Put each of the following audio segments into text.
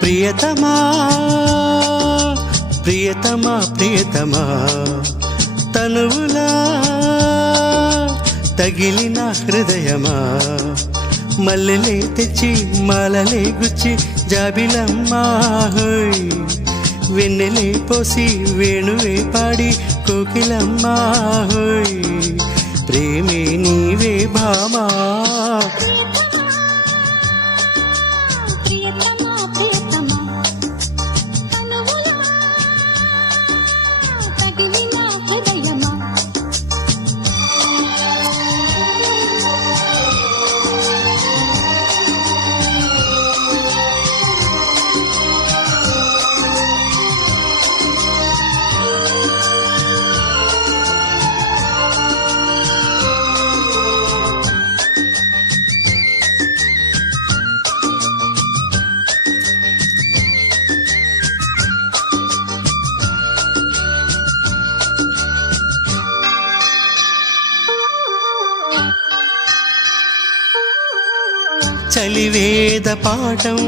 ప్రియతమా ప్రియతమా ప్రియతమా తనువులా తగిలిన హృదయమా మల్లెలే తెచ్చి మాలలే గుచ్చి జాబిలమ్మా హోయ్ వెన్నెలే పోసి వేణువే పాడి కోకిలమ్మా హోయ్ ప్రేమే నీవే భామా చలివేద పాఠం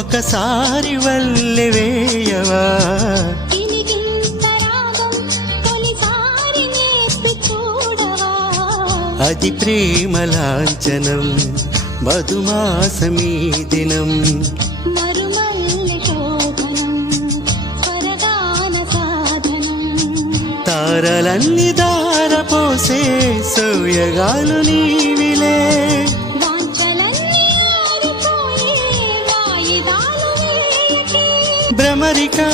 ఒకసారి వల్లె వేయవా అది ప్రేమ లాంఛనం మధుమాసమీ దినం తారలన్నీ దారపోసే సోయగాలు నీవిలే భ్రమరికా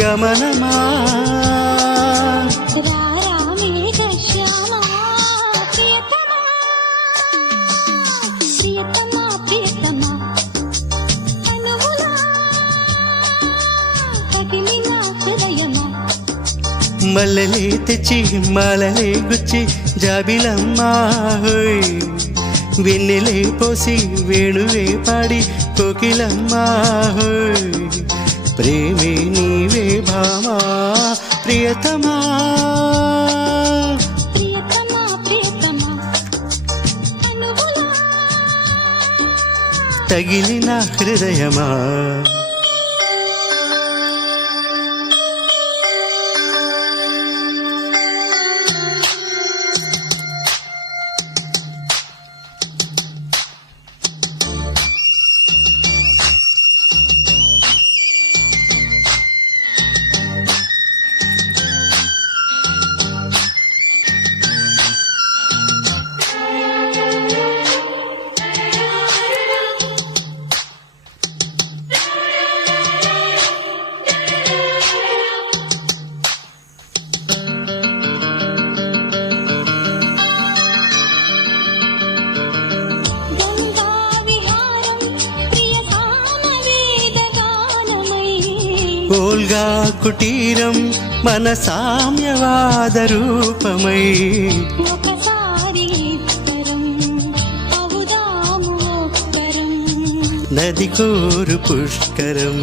గమనమా మల్లెలే తెచ్చి మాలలే గుచ్చి జాబిలమ్మా హోయ్ వెన్నెలే పోసి వేణువే పాడి కోకిలమ్మా హోయ్ ప్రేమే నీవే భామా ప్రియతమా తగిలిన హృదయమా ఓల్గా కుటీరం మన సామ్యవాద రూపమై నది కోరు పుష్కరం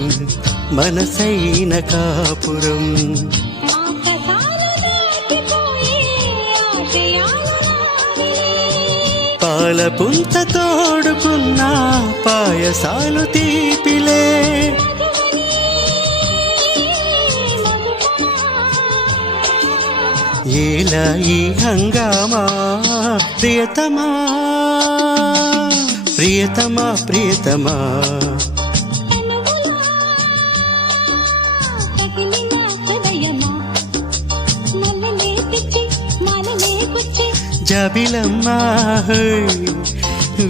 మనసైన కాపురం పాల పుంత తోడుకున్న పాయసాలు తీపిలే ఏలా ఈ హంగామా ప్రియతమా ప్రియతమా ప్రియతమా జాబిలమ్మా హోయ్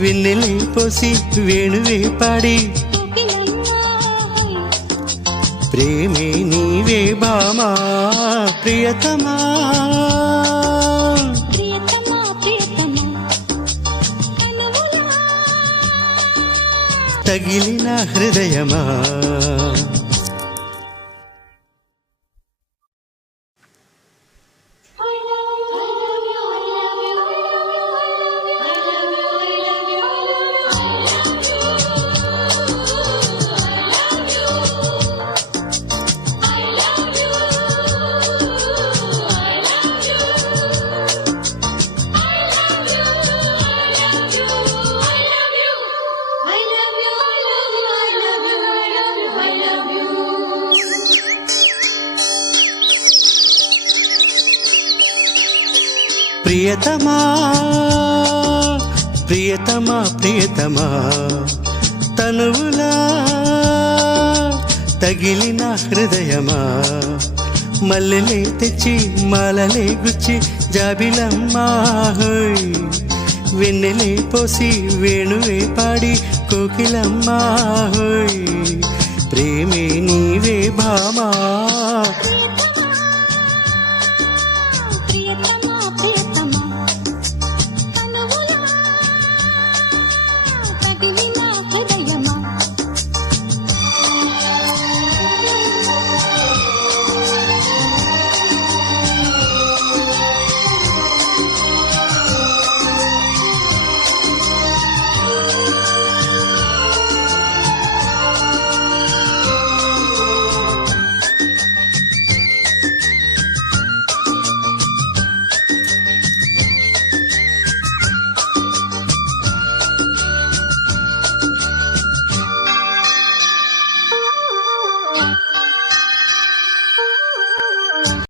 వెన్నెలే పోసి వేణువే పాడి ప్రేమే నీవే భామా ప్రియతమా తగిలిన హృదయమా ప్రియతమా ప్రియతమా ప్రియతమా తనువులా తగిలిన హృదయమా మల్లెలే తెచ్చి మాలలే గుచ్చి జాబిలమ్మా హోయ్ వెన్నెలే పోసి వేణువే పాడి కోకిలమ్మా హోయ్ ప్రేమే నీవే భామా